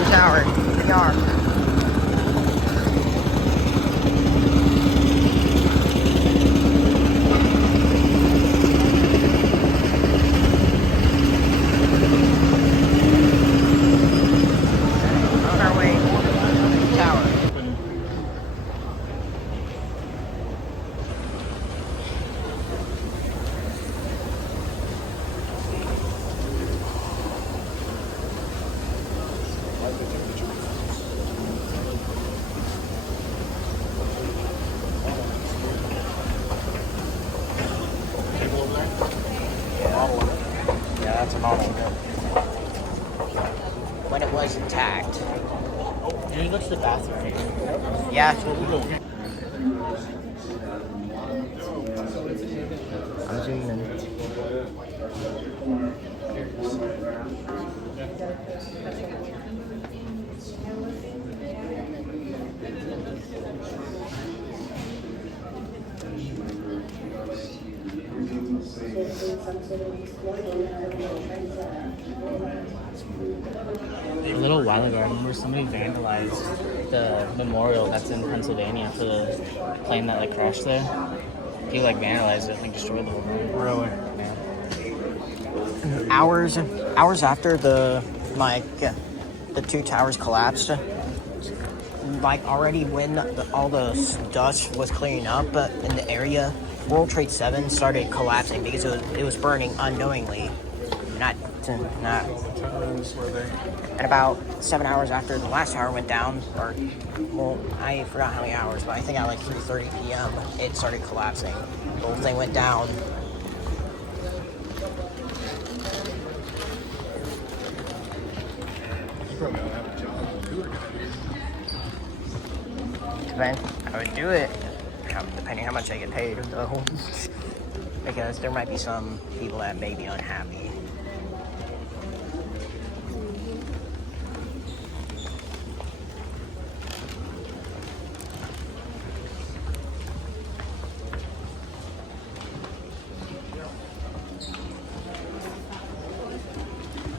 Twin Tower. Here we are. On our way to the tower. Yeah, that's a model. When it was intact. Can you go to the bathroom? Yeah. I'm zooming in. A little while ago, I remember somebody vandalized the memorial that's in Pennsylvania for the plane that like crashed there. He like vandalized it, like destroyed the whole thing. Really? Yeah. Hours after the two towers collapsed, like already when all the dust was clearing up in the area, World Trade 7 started collapsing because it was burning unknowingly. Not. And about 7 hours after the last tower went down, or well, I forgot how many hours, but I think at like 2:30 p.m. it started collapsing. The whole thing went down. I would do it, depending how much I get paid, though. Because there might be some people that may be unhappy.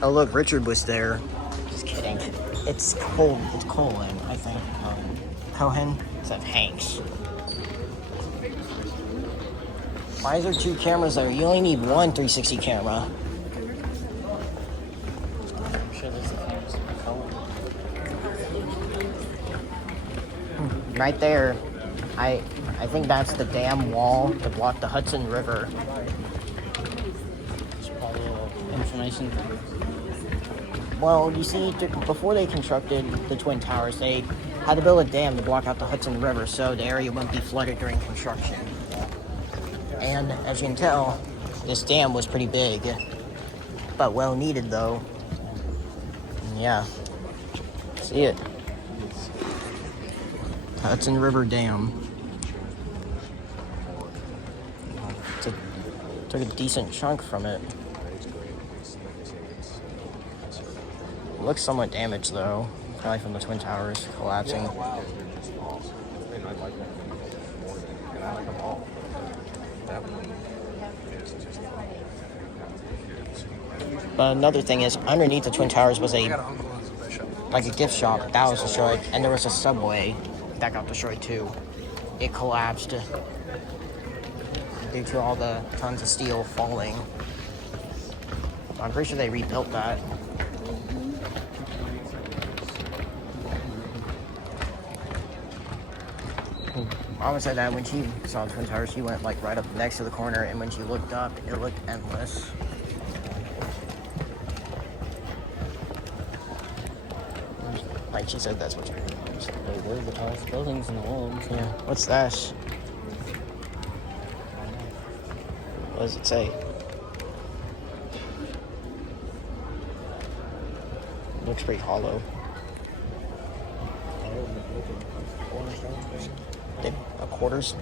Oh look, Richard was there. Just kidding. It's Cole. It's Colin, I think. Cohen instead of Hanks. Why is there two cameras there? You only need one 360 camera. I'm sure there's a famous Cohen. Right there. I think that's the dam wall to block the Hudson River. It's probably information thing. Well, you see, before they constructed the Twin Towers, they had to build a dam to block out the Hudson River so the area wouldn't be flooded during construction. And as you can tell, this dam was pretty big, but well needed though. Yeah, see it. Hudson River Dam. Took a decent chunk from it. Looks somewhat damaged though, probably from the Twin Towers collapsing. But another thing is, underneath the Twin Towers was a gift shop that was destroyed, and there was a subway that got destroyed too. It collapsed due to all the tons of steel falling. I'm pretty sure they rebuilt that. Mama said that when she saw the Twin Towers, she went like right up next to the corner, and when she looked up, it looked endless. Like she said, that's what she meant. They're the tallest buildings in the world. So. Yeah. What's that? What does it say? It looks pretty hollow.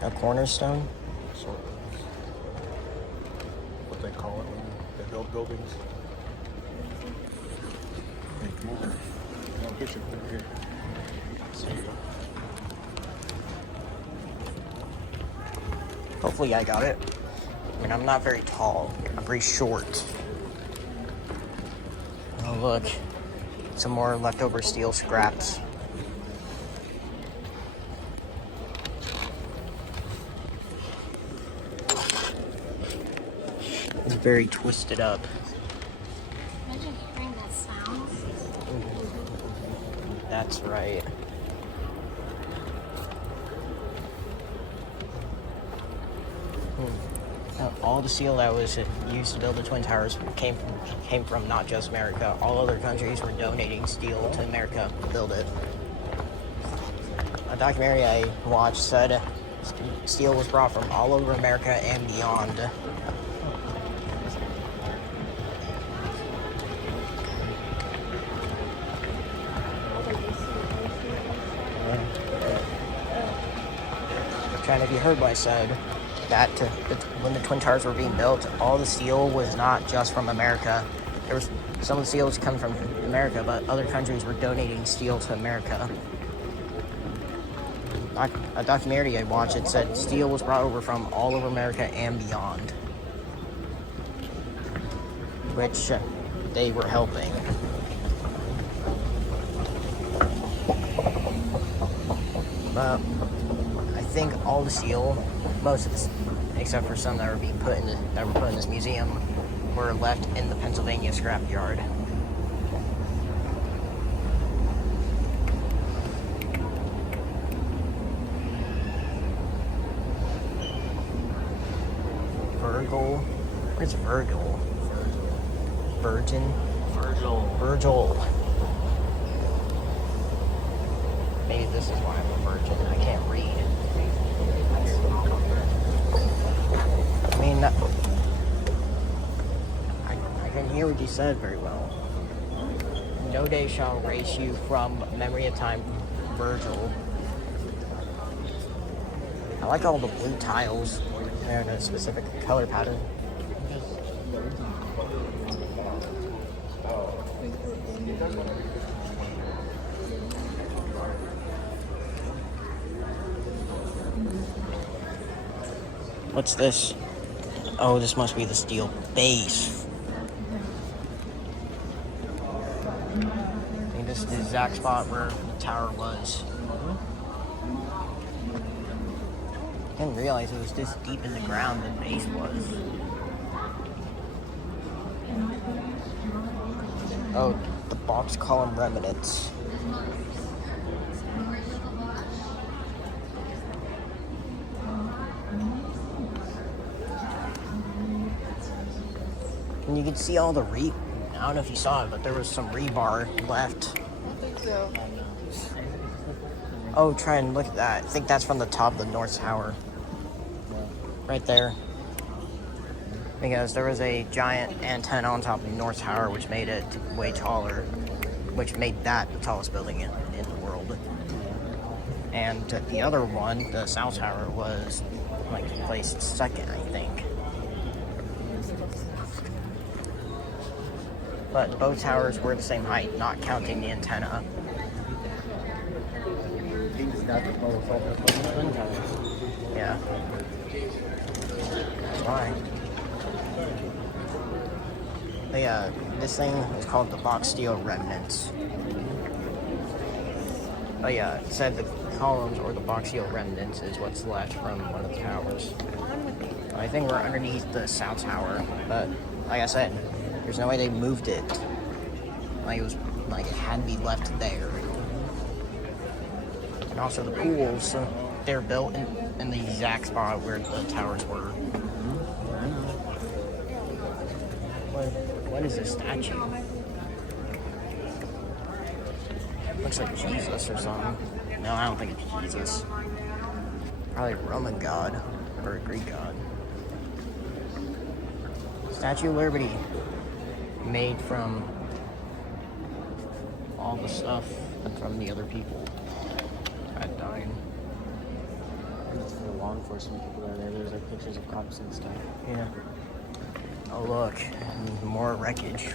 A cornerstone? Sort of. What they call it when they build buildings. Hey, come on. I'll push it over here. There you go. Hopefully I got it. I mean, I'm not very tall. I'm very short. Oh, look. some more leftover steel scraps. It's very twisted up. Imagine hearing that sound. That's right. All the steel that was used to build the Twin Towers came from not just America. All other countries were donating steel to America to build it. A documentary I watched said steel was brought from all over America and beyond. Trying to be heard what I said. That when the Twin Towers were being built, all the steel was not just from America. There was some of the steel was coming from America, but other countries were donating steel to America. A documentary I watched, it said steel was brought over from all over America and beyond, which they were helping. But I think all the steel, most of this, except for some that were being put in this museum, were left in the Pennsylvania scrapyard. Virgil, where's Virgil? Virgin? Virgil. Maybe this is why I'm a virgin. I can't read. I mean, I can hear what you said very well. No day shall erase you from memory of time, Virgil. I like all the blue tiles. They're in a specific color pattern. What's this? Oh, this must be the steel base. I think this is the exact spot where the tower was. I didn't realize it was this deep in the ground the base was. Oh, the box column remnants. And you can see all the I don't know if you saw it, but there was some rebar left. I think so. Oh, try and look at that. I think that's from the top of the North Tower. Right there. Because there was a giant antenna on top of the North Tower, which made it way taller, which made that the tallest building in the world. And the other one, the South Tower, was like placed second, I think. But both towers were the same height, not counting the antenna. Yeah. That's why. But yeah, this thing is called the box steel remnants. But yeah, it said the columns or the box steel remnants is what's left from one of the towers. I think we're underneath the South Tower, but like I said, there's no way they moved it. Like it was like it had to be left there. And also the pools, they're built in the exact spot where the towers were. What is this statue? Looks like Jesus or something. No, I don't think it's Jesus. Probably a Roman god or a Greek god. Statue of Liberty. Made from all the stuff from the other people that died. For the law enforcement people that are there, there's like pictures of cops and stuff. Yeah. Oh look, more wreckage.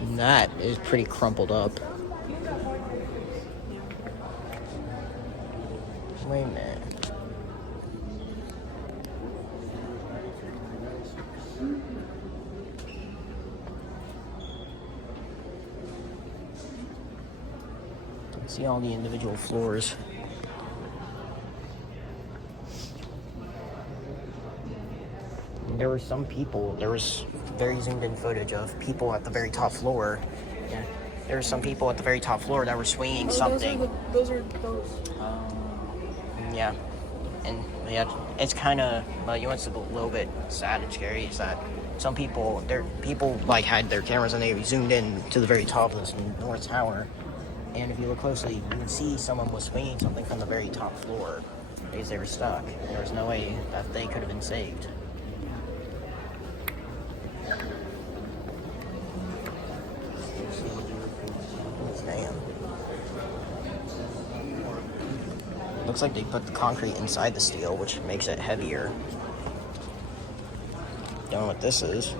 And that is pretty crumpled up. Wait a minute. See all the individual floors. There were some people, there was very zoomed in footage of people at the very top floor. Yeah. There were some people at the very top floor that were swinging something. Those are those. Yeah. And yeah, it's kind of, you know, it's a little bit sad and scary is that some people, people like had their cameras and they zoomed in to the very top of this North Tower. And if you look closely, you can see someone was swinging something from the very top floor because they were stuck. There was no way that they could have been saved. Damn. Looks like they put the concrete inside the steel, which makes it heavier. Don't know what this is.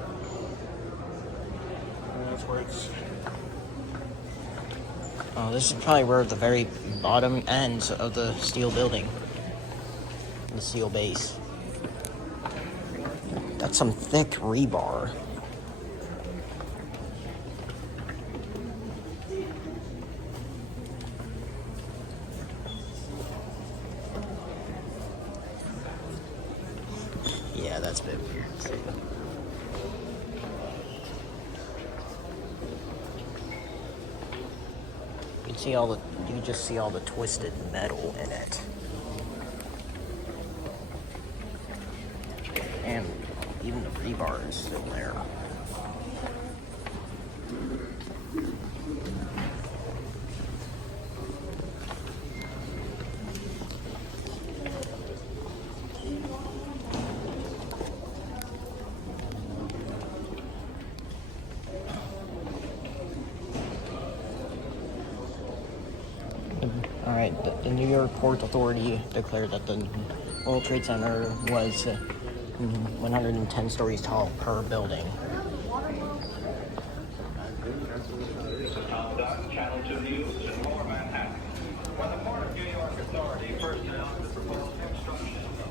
That's where it's. Oh, this is probably where the very bottom ends of the steel building. The steel base. That's some thick rebar. Yeah, that's a bit weird. You can just see all the twisted metal in it. And even the rebar is still there. All right, the New York Port Authority declared that the World Trade Center was 110 stories tall per building. Channel 2 News in Lower Manhattan. When the Port of New York Authority first announced the proposed construction of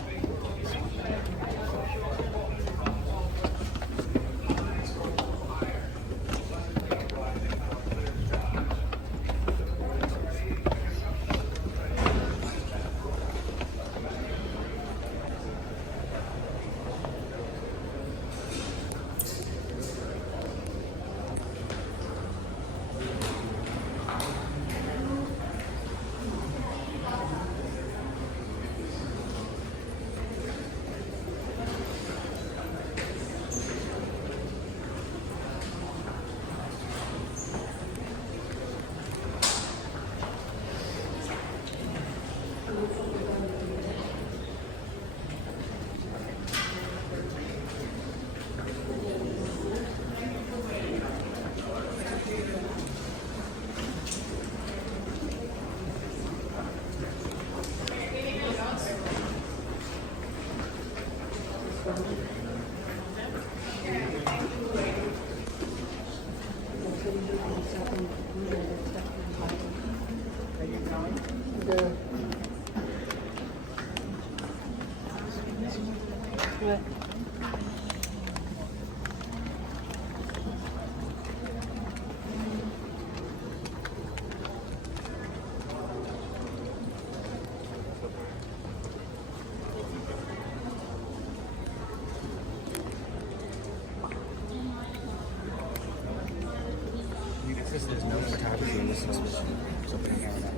There's no photography in this exhibition. So put it down now.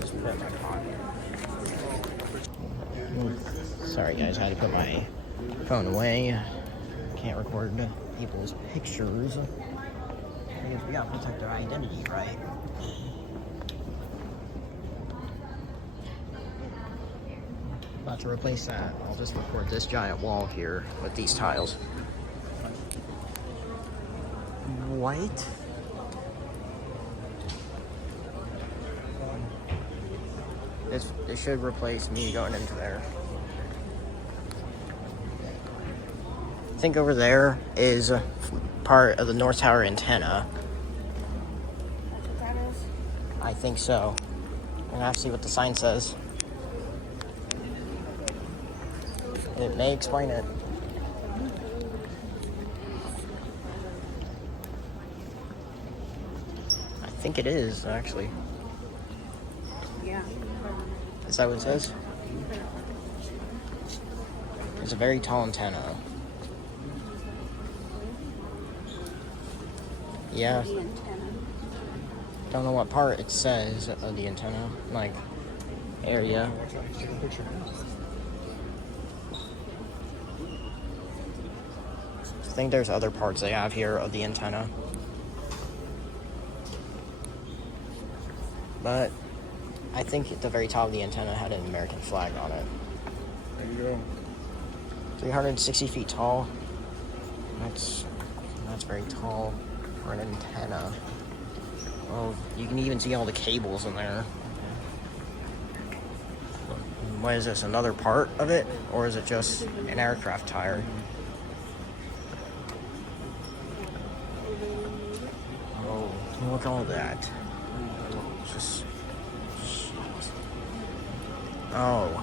Just put it in my pocket. Sorry guys, I had to put my phone away. Can't record people's pictures. Because we gotta protect their identity, right? About to replace that. I'll just record this giant wall here with these tiles. White? This should replace me going into there. I think over there is part of the North Tower antenna. That is. I think so. I'm gonna have to see what the sign says. It may explain it. I think it is, actually. Yeah. Is that what it says? It's a very tall antenna. Yeah. The antenna. Don't know what part it says of the antenna, like area. Watch out, he's taking a picture. I think there's other parts they have here of the antenna. But I think at the very top of the antenna had an American flag on it. There you go. 360 feet tall. That's very tall for an antenna. Well, you can even see all the cables in there. What is this, another part of it? Or is it just an aircraft tire? Oh, look at all that. Just... Oh.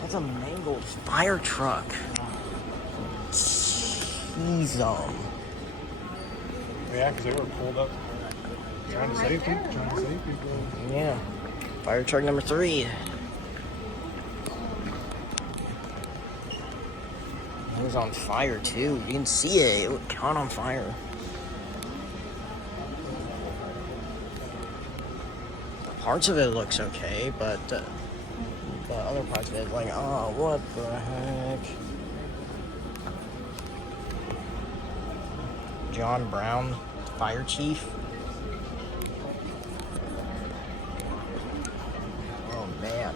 That's a mangled fire truck. Jeez. Yeah, because they were pulled up trying to save people. Yeah. Fire truck number 3. It was on fire too. You can see it. It caught on fire. Parts of it looks okay, but the other parts of it, like, oh, what the heck? John Brown, fire chief. Oh man.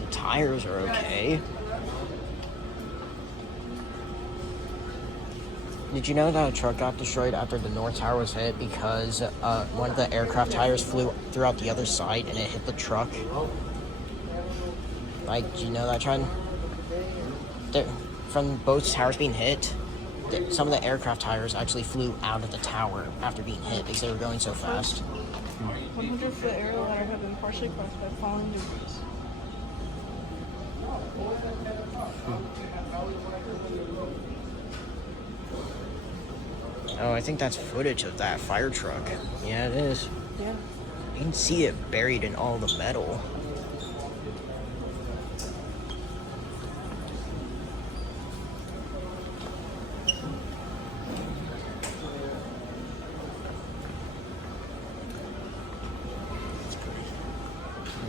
The tires are okay. Did you know that a truck got destroyed after the North Tower was hit because one of the aircraft tires flew throughout the other side and it hit the truck? Like, do you know that, trend? From both towers being hit, some of the aircraft tires actually flew out of the tower after being hit because they were going so fast. 100-foot aerial ladder have been partially crushed by falling debris. Oh, I think that's footage of that fire truck. Yeah, it is. Yeah. You can see it buried in all the metal.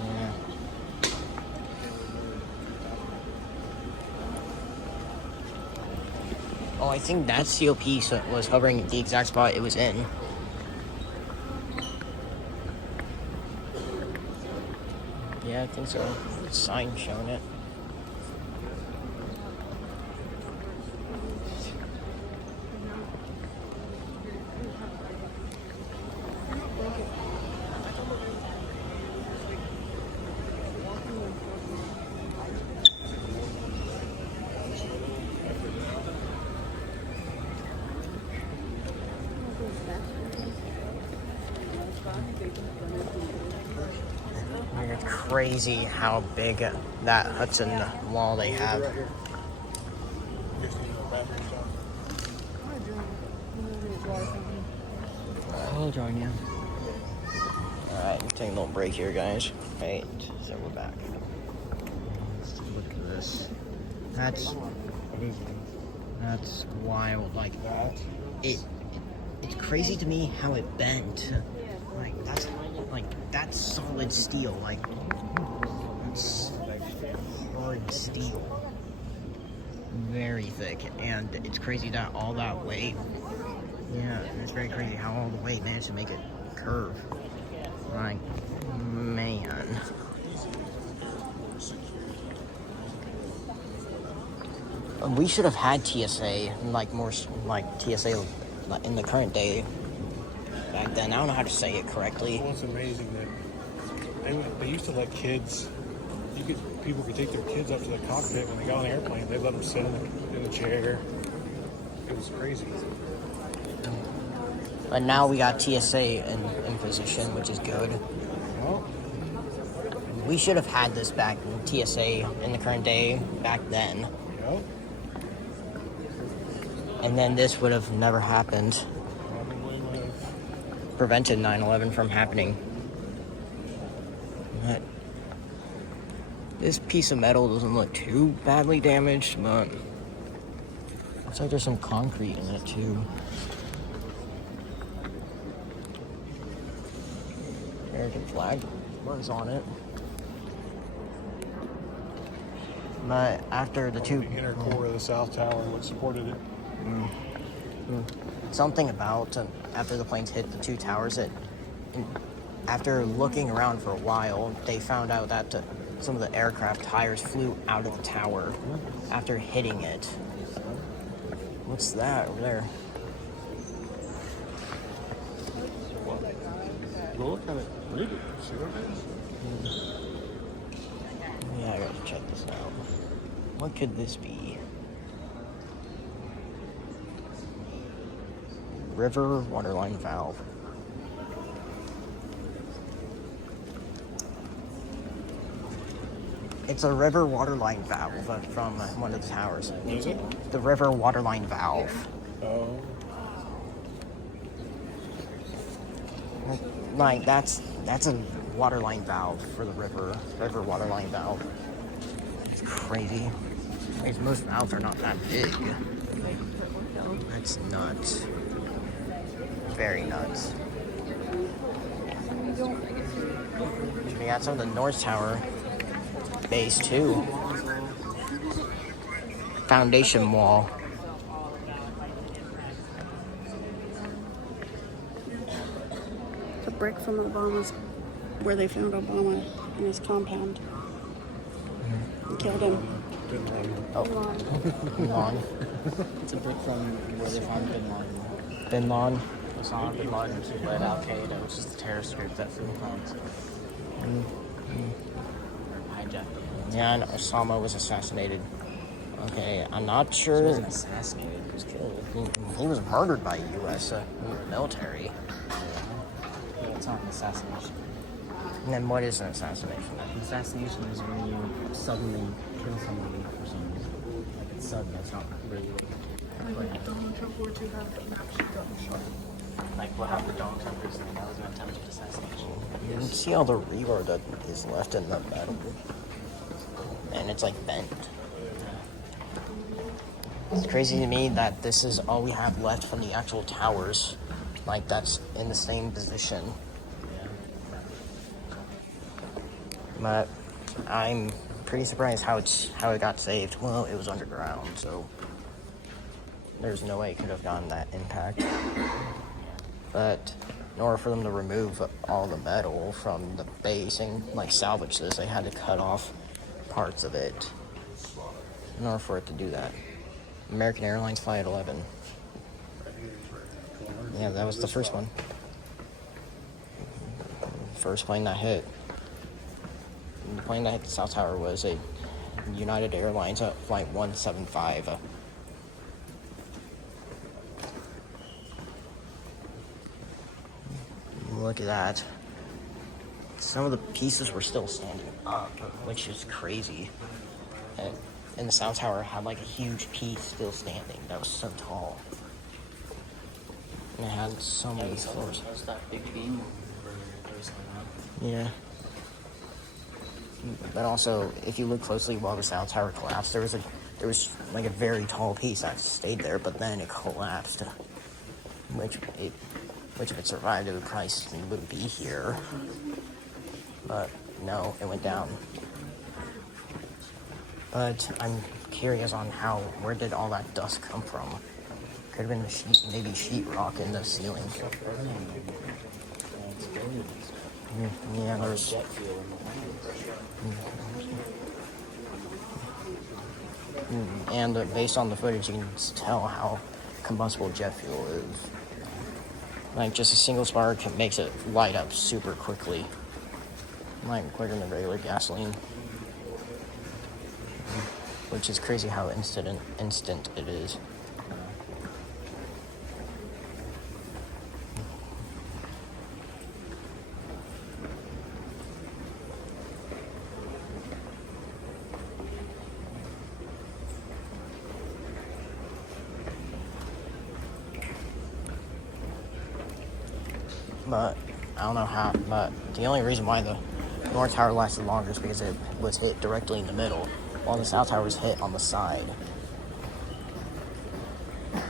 Yeah. Oh, I think that COP was hovering the exact spot it was in. Yeah, I think so. Sign showing it. It's crazy how big that Hudson wall they have. I'll join you. Alright, taking a little break here, guys. Right, so we're back. Let's look at this. That's wild. Like, it's crazy to me how it bent. That's solid steel. Like, that's hard steel. Very thick. And it's crazy that all that weight. Yeah, it's very crazy how all the weight managed to make it curve. Like, man. We should have had TSA, like more like TSA in the current day. Back then, I don't know how to say it correctly. Well, it's amazing that they used to let kids. People could take their kids up to the cockpit when they got on the airplane. They let them sit in the chair. It was crazy. But now we got TSA in position, which is good. Well, We should have had this back in TSA in the current day back then. yeah. And then this would have never happened. Probably would have. Prevented 9/11 from happening. But this piece of metal doesn't look too badly damaged, but looks like there's some concrete in it too. American flag was on it. But after the two... The inner core of the South Tower, what supported it. Something about after the planes hit the two towers, after looking around for a while, they found out that some of the aircraft tires flew out of the tower after hitting it. What's that over there? Go look at it. Read it. See what it is. Yeah, I gotta check this out. What could this be? River waterline valve. It's a river waterline valve from one of the towers. What is it? The river waterline valve. Oh. Like that's a waterline valve for the river waterline valve. It's crazy. Because most valves are not that big. That's nuts. Very nuts. We got some of the North Tower base too. Foundation wall. The brick from Obama's, where they found Obama in his compound. And killed him. Oh, Laden. It's a brick from where they found Bin Laden. Bin Laden. Osama Bin Laden led Al Qaeda, which is the terrorist group that flew planes. Hijacked it. Yeah, and Osama was assassinated. Okay, I'm not He sure. wasn't assassinated, he was killed. He was murdered by U.S. Military. Yeah, it's not an assassination. And then what is an assassination? An assassination is when you suddenly kill somebody for some reason. Like it's sudden, it's not really planned. Donald Trump were to have actually gotten shot. Like what happened to Donald Trump recently, that was an attempted assassination. You can see all the rebar that is left in the metal. And it's like bent. It's crazy to me that this is all we have left from the actual towers. Like that's in the same position. But I'm pretty surprised how it got saved. Well, it was underground, so there's no way it could have gotten that impact. But in order for them to remove all the metal from the base and like salvage this, they had to cut off parts of it in order for it to do that. American Airlines Flight 11. Yeah, that was the first one. First plane that hit. The plane that hit the South Tower was a United Airlines Flight 175. Look at that. Some of the pieces were still standing up, which is crazy. And the South Tower had like a huge piece still standing. That was so tall. And it had so many floors. That was that big beam where there was Yeah. But also, if you look closely while the South Tower collapsed, there was like a very tall piece that stayed there, but then it collapsed. Which if it survived, it wouldn't be here. But no, it went down. But I'm curious on where did all that dust come from? Could have been maybe sheetrock in the ceiling. Yeah, there's jet fuel. and based on the footage, you can tell how combustible jet fuel is. Like just a single spark makes it light up super quickly, like quicker than regular gasoline. Which is crazy how instant it is. but I don't know how. But the only reason why the North Tower lasted longer is because it was hit directly in the middle, while the South Tower was hit on the side. I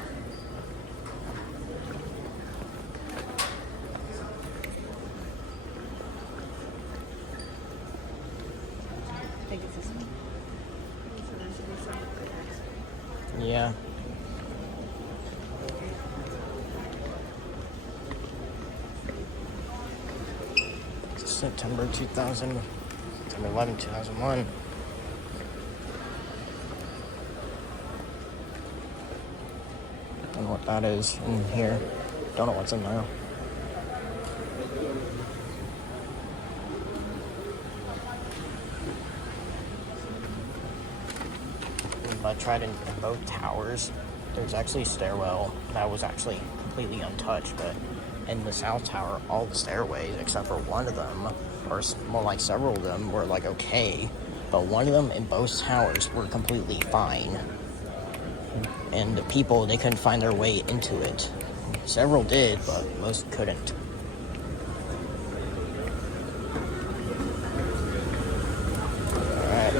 think it's this one. Yeah. September 11, 2001. Don't know what that is in here. Don't know what's in there. I tried in both towers. There's actually a stairwell that was actually completely untouched, but in the South Tower, all the stairways, except for one of them, or more like several of them, were like okay, but one of them in both towers were completely fine. And the people, they couldn't find their way into it. Several did, but most couldn't. Alright.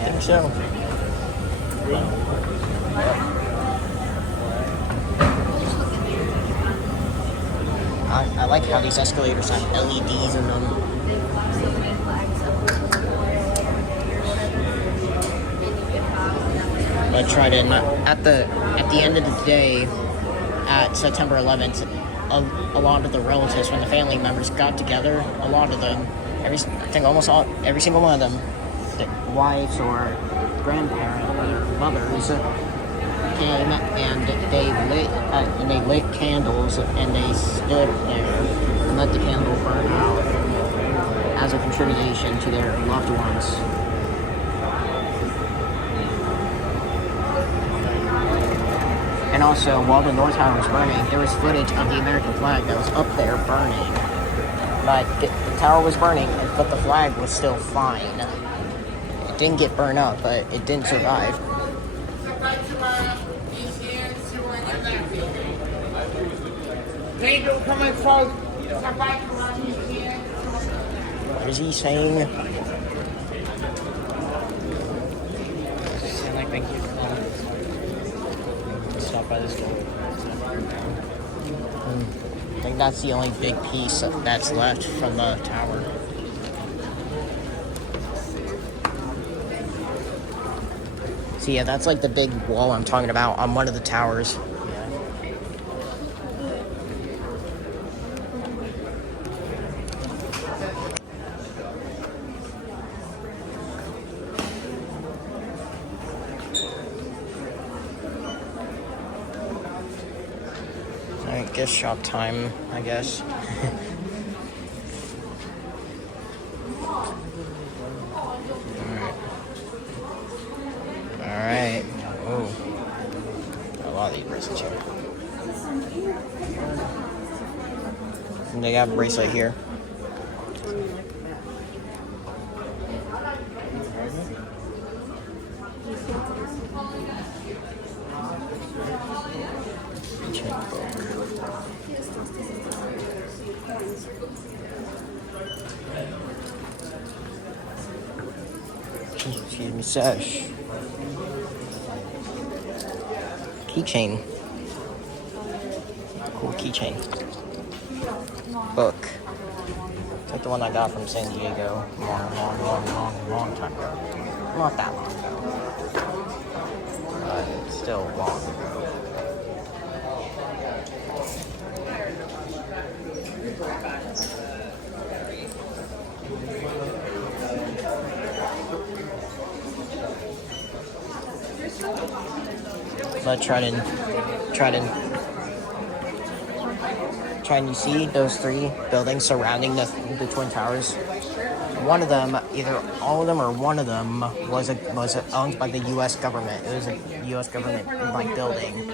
Yeah, so. I like how these escalators have LEDs in them. I tried to at the end of the day, at September 11th, a lot of the relatives, when the family members got together, a lot of them, I think almost every single one of them, the wives or grandparents or mothers, came and they lit candles and they stood there and let the candle burn out as a contribution to their loved ones. And also, while the North Tower was burning, there was footage of the American flag that was up there burning. But the tower was burning, but the flag was still fine. It didn't get burned up, but it didn't survive. What is he saying? Saying like thank you for coming. Stop by this door. I think that's the only big piece that's left from the tower. So yeah, that's like the big wall I'm talking about on one of the towers. Alright, gift shop time, I guess. Alright. Oh. A lot of these bracelets here. And they got a bracelet here. Excuse me, sash. Keychain. Cool keychain. Book. It's like the one I got from San Diego long time ago. Not that long ago. But still long ago. But try and you see those three buildings surrounding the Twin Towers? One of them, either all of them or one of them, was owned by the U.S. government. It was a U.S. government like building.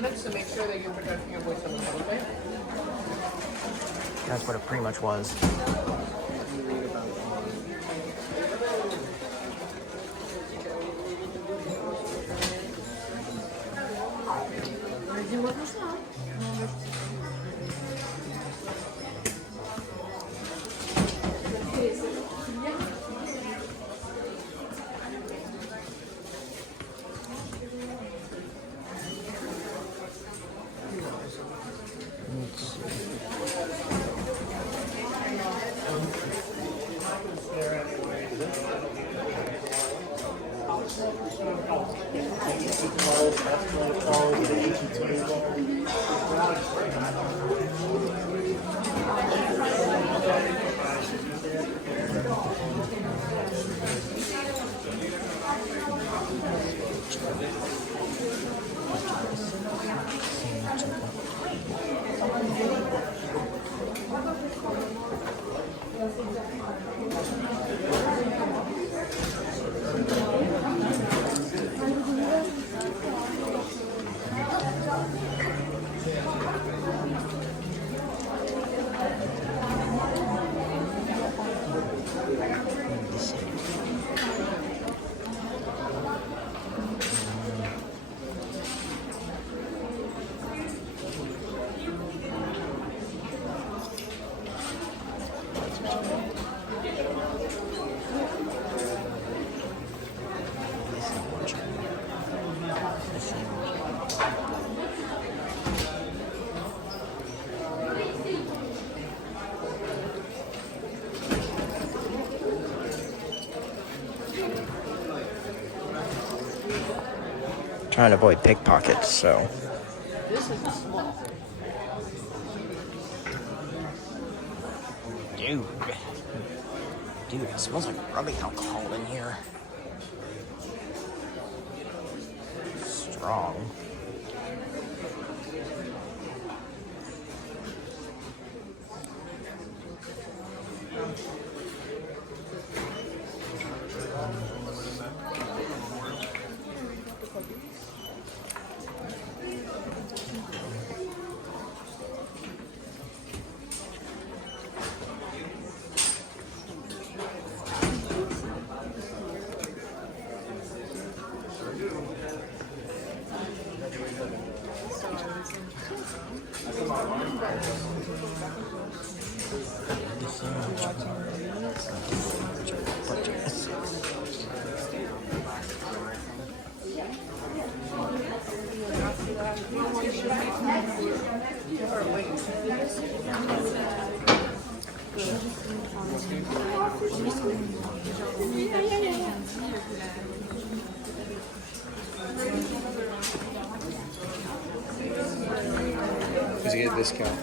That's what it pretty much was. Trying to avoid pickpockets, so. Dude, it smells like rubbing alcohol in here. Strong. Does he get a discount?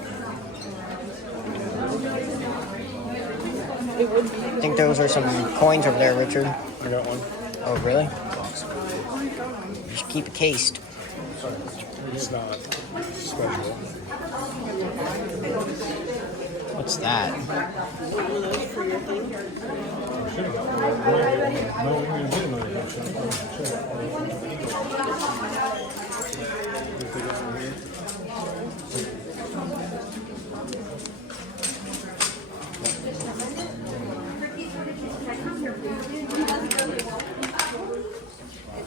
I think those are some coins over there, Richard. I got one. Oh, really? You should keep it cased. It's not special. What's that?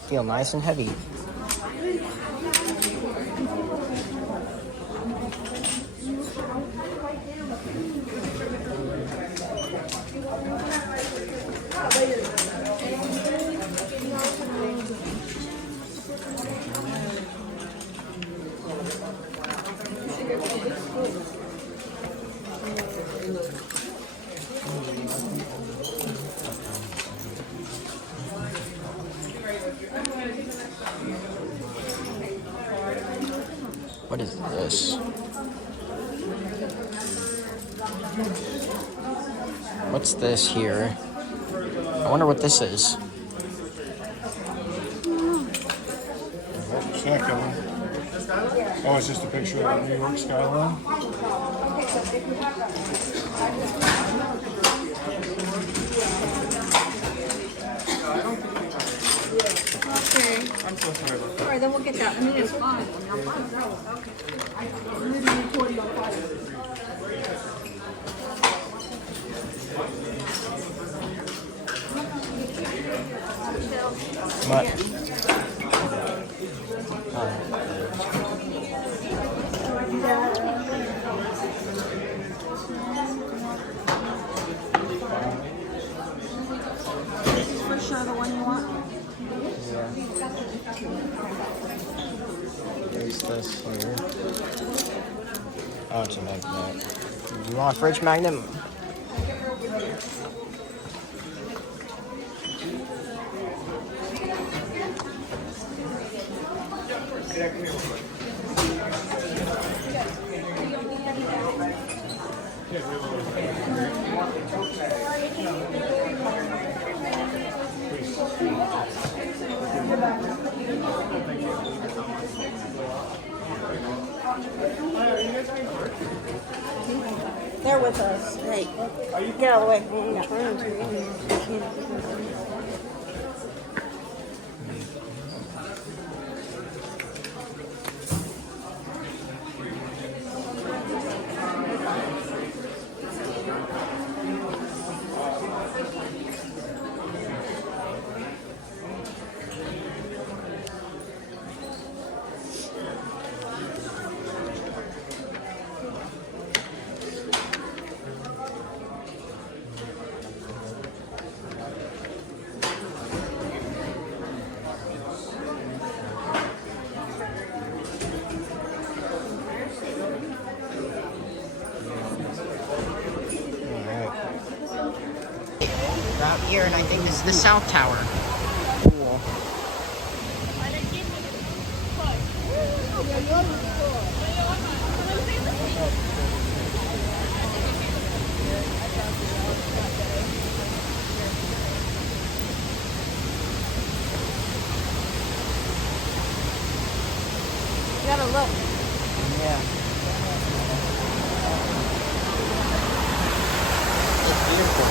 Feel nice and heavy. What is this? What's this here? I wonder what this is. Check them. Oh, it's just a picture of the New York skyline. Okay. All right, then we'll get that. I mean, it's fine. What? This is for sure the one you want. There's this here. Oh, it's a magnet. You want a fridge magnet? They're with us. Hey, get out of the way. I'm trying to. We're out here, and I think this is the South Tower. Cool. You gotta look. Yeah. It's beautiful.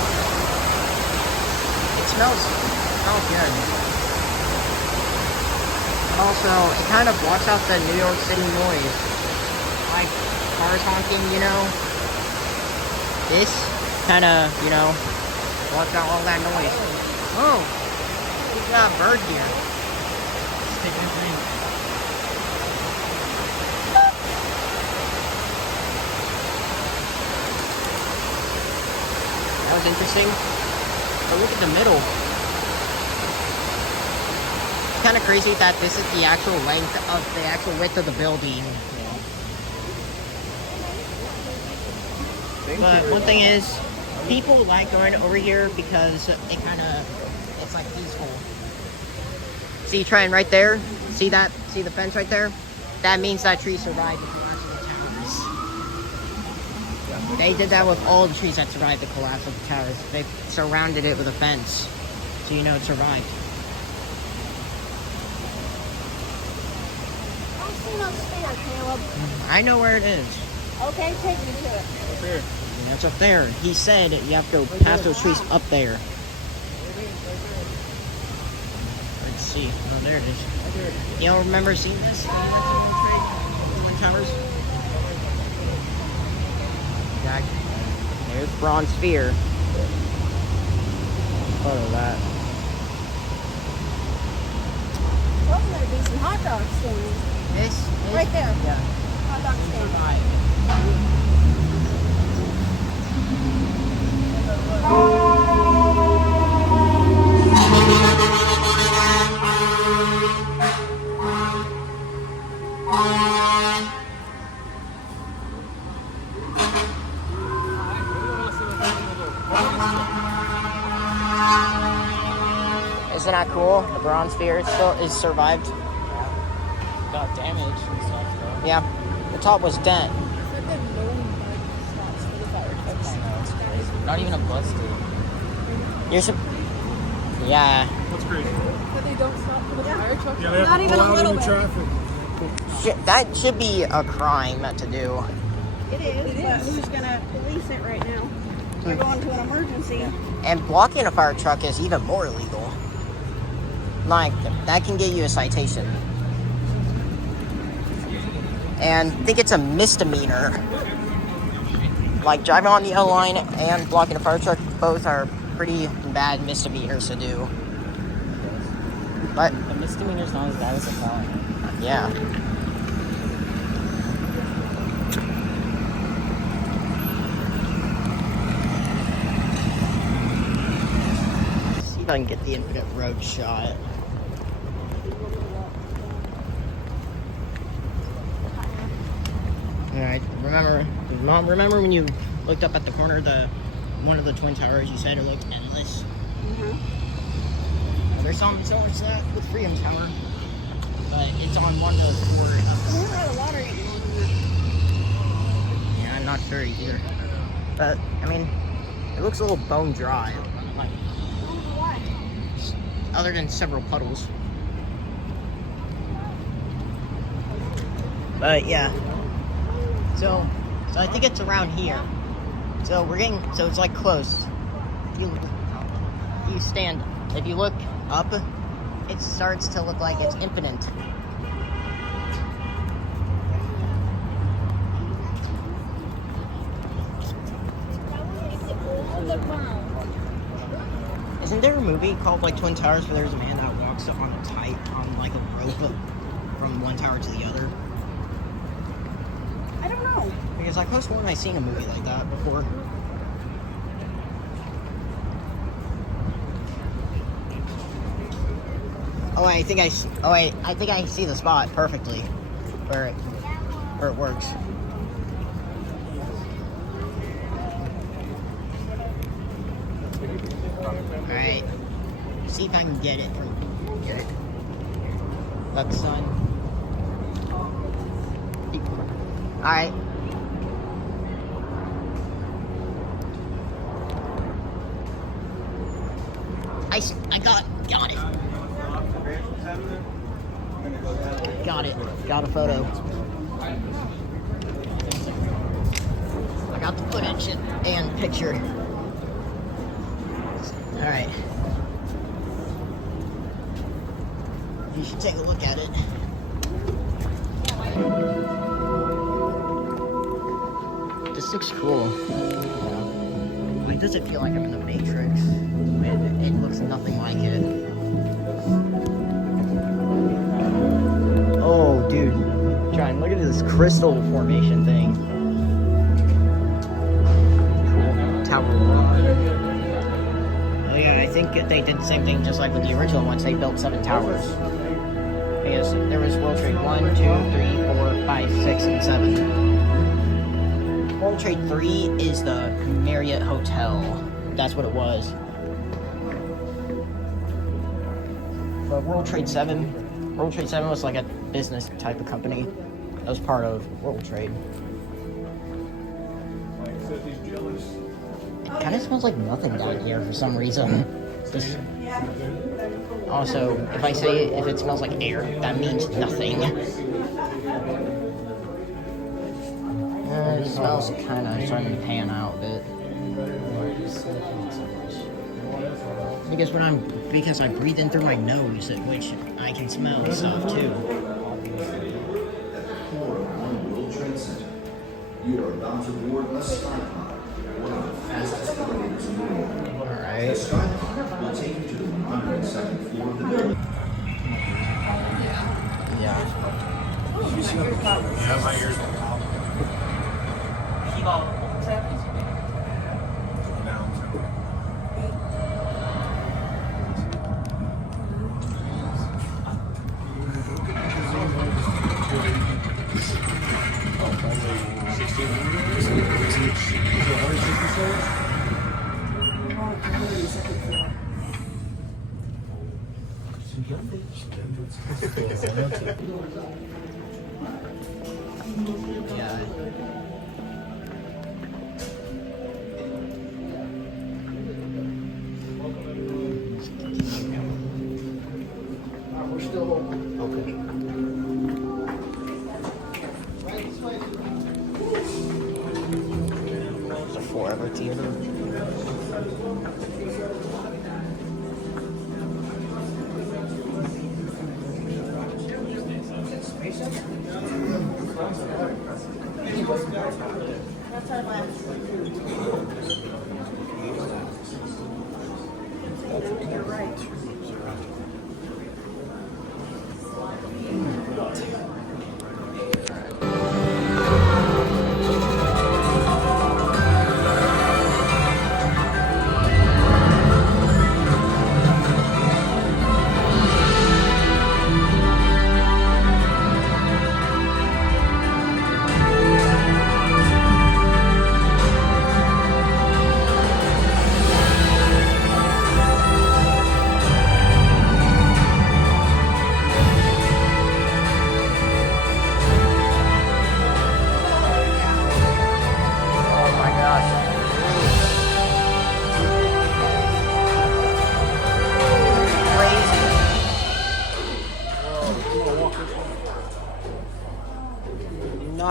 It smells good. Also, it kind of blocks out the New York City noise. Like cars honking, you know. This kind of, you know, blocks out all that noise. Oh, we got a bird here. Let's take a drink. That was interesting. But look at the middle. It's kind of crazy that this is the actual length of the actual width of the building. But one thing is, people like going over here because it kind of, it's like peaceful. See, trying right there. See that? See the fence right there? That means that tree survived the collapse of the towers. They did that with all the trees that survived the collapse of the towers. They surrounded it with a fence, so you know it survived. I've seen those stairs, Caleb. I know where it is. Okay, take me to it. And that's up there. He said you have to go past those trees up there. Let's see. Oh, there it is. You don't remember seeing this? Twin Towers? Exactly. There's Bronze Sphere. Photo of that. Those are gonna be some hot dog stands. This? Right there. Yeah. Hot dog stand. Isn't that cool? The Bronze Sphere still is survived. Got damaged and stuff though. Yeah. The top was dent. Not even a busted. You're yeah. What's crazy? But they don't stop for the fire truck. Yeah, they have Not to even pull a out little into bit. traffic. That should be a crime to do. It is, but who's gonna police it right now? We're going to an emergency. And blocking a fire truck is even more illegal. Like, that can get you a citation. And I think it's a misdemeanor. Like, driving on the yellow line and blocking a fire truck, both are pretty bad misdemeanors to do. But, The misdemeanor's not as bad as a felony. yeah. See if I can get the Infinite Road shot. Alright, remember when you looked up at the corner of one of the Twin Towers, you said it looked endless? Well, there's something similar to that with Freedom Tower. but it's on one of those four. I wonder how the water getting on Yeah, I'm not sure either. But I mean, it looks a little bone dry. Like, other than several puddles. But yeah. So I think it's around here. So it's like close. You stand, if you look up, it starts to look like it's infinite. Isn't there a movie called like Twin Towers where there's a man that walks on like a rope from one tower to the other? I don't know. Because I could have sworn I seen a movie like that before. Oh, I think I see the spot perfectly where it works. All right, see if I can get it. Look, son. All right. I got it. Got it. Got a photo. I got the footage and picture. All right. You should take a look at it. This looks cool. Why does it feel like I'm in the Matrix? It looks nothing like it. Oh, dude. John, look at this crystal formation thing. Tower 1. Oh yeah, I think they did the same thing just like with the original ones. They built 7 towers. Because there was World Trade 1, 2, 3, 4, 5, 6, and 7. World Trade 3 is the Marriott Hotel. That's what it was. But World Trade 7 was like a business type of company. That was part of World Trade. It kind of smells like nothing down here for some reason. Also, if it smells like air, that means nothing. It smells kind of starting to pan out a bit. Because I breathe in through my nose, which I can smell stuff too. World Trade Center. You are about to board a Skypod, one of the fastest elevators in the world. Alright. The Skypod will take you to the 102nd floor of the building. Yeah. Yeah, my ears were popping. Yeah. We're still open. Okay. It's a Forever Theater.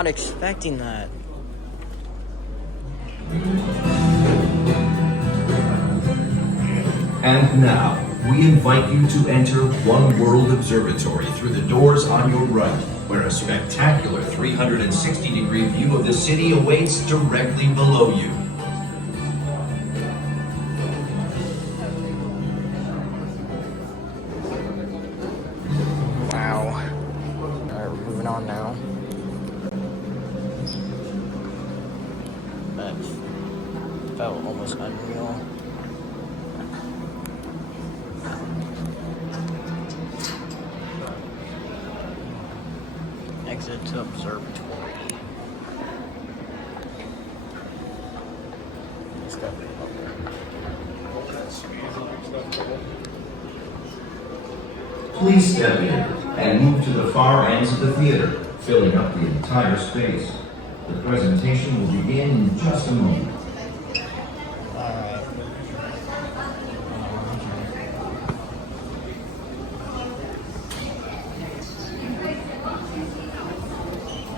not expecting that. And now, we invite you to enter One World Observatory through the doors on your right, where a spectacular 360-degree view of the city awaits directly below you. Wow. Alright, we're moving on now. That felt almost unreal. Exit to observatory. Please step in and move to the far ends of the theater, filling up the entire space. The presentation will begin in just a moment. Alright.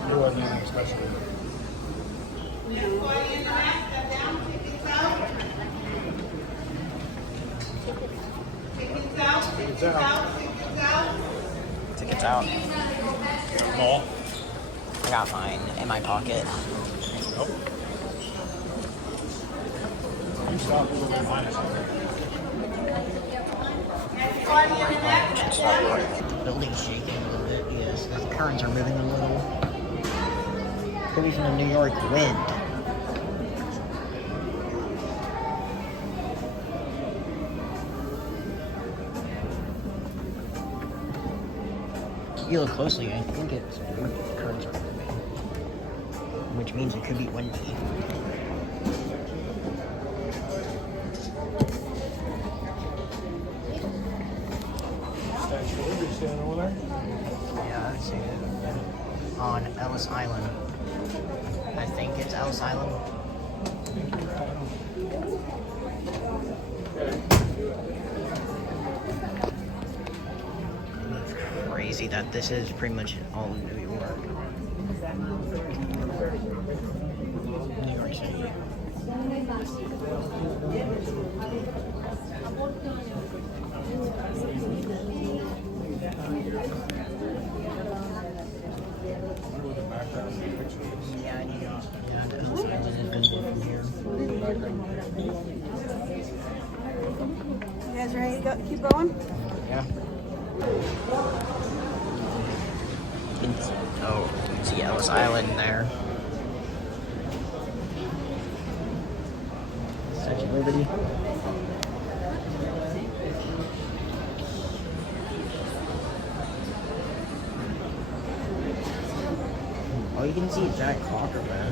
There wasn't anything special. Tickets out. Mall. I got mine in my pocket. Nope. You stop. The building's shaking a little bit. Yes, the currents are moving a little. Maybe from the New York wind. If you look closely, I think it's the currents are moving, which means it could be windy. Statue of Liberty standing over there. Yeah, I've seen it. On Ellis Island. I think it's Ellis Island. It's crazy that this is pretty much all in New York. New York City. Yeah, I need to. Yeah, Ellis Island is visible from here. You guys ready to go? Keep going? Yeah. Oh, you can see Ellis Island there. Statue of Liberty. Oh, you can see Jack Crocker there.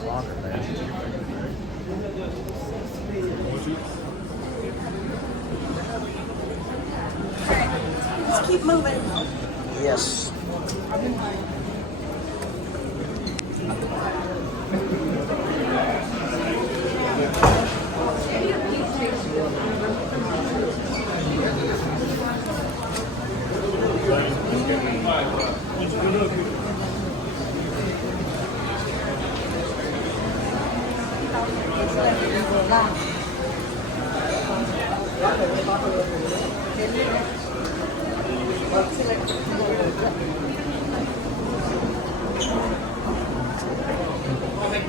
Crocker there. Let's keep moving. Yes.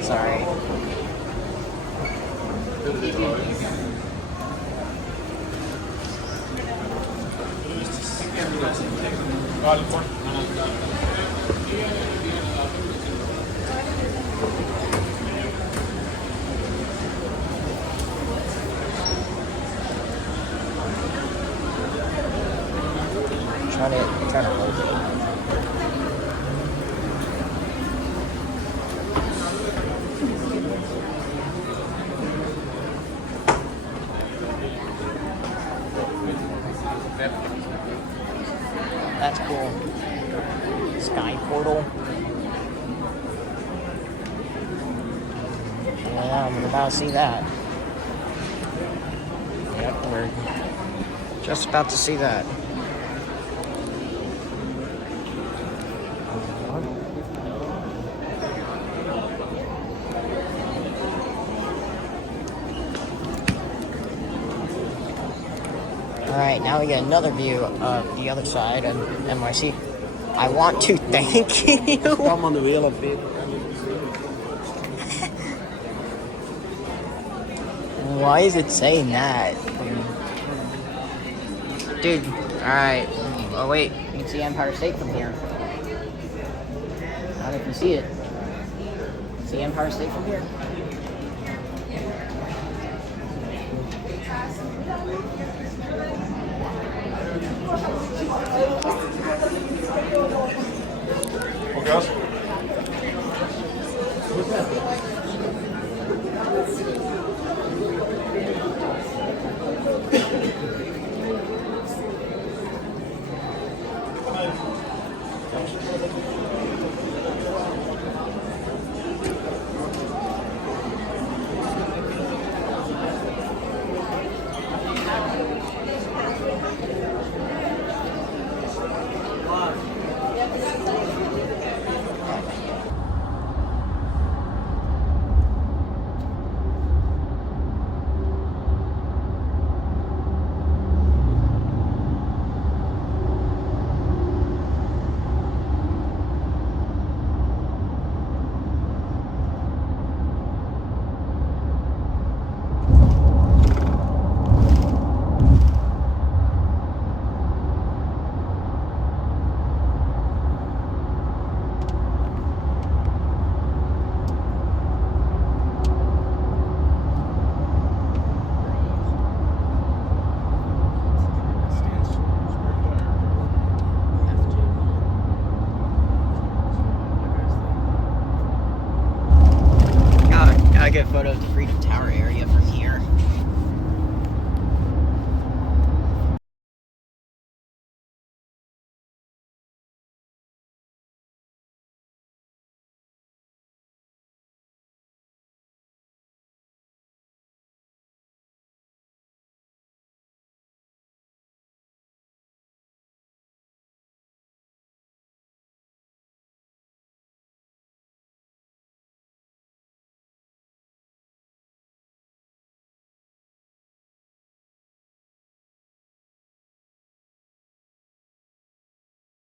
Sorry. Trying to rotate. That's cool. Sky portal. Yeah, I'm about to see that. Yep, we're just about to see that. Alright, now we get another view of the other side of NYC. I want to thank you. Come on the wheel of it. Why is it saying that? Dude, alright. Oh wait, you can see Empire State from here. I don't know if you see it. See Empire State from here? Well, guys. Gotta get a photo of the Freedom Tower area.